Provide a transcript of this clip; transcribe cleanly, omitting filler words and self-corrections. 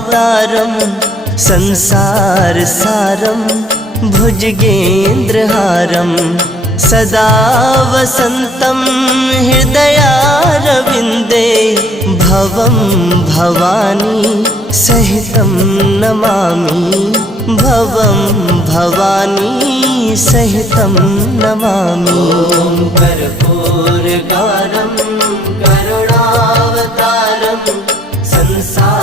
करुणावतारं संसारसारं भुजगेन्द्रहारं सदा वसन्तं हृदयारविन्दे भवं भवानी सहितं नमामि भवं भवानी सहितं नमामि। ॐ कर्पूरगारं करुणावतारं संसार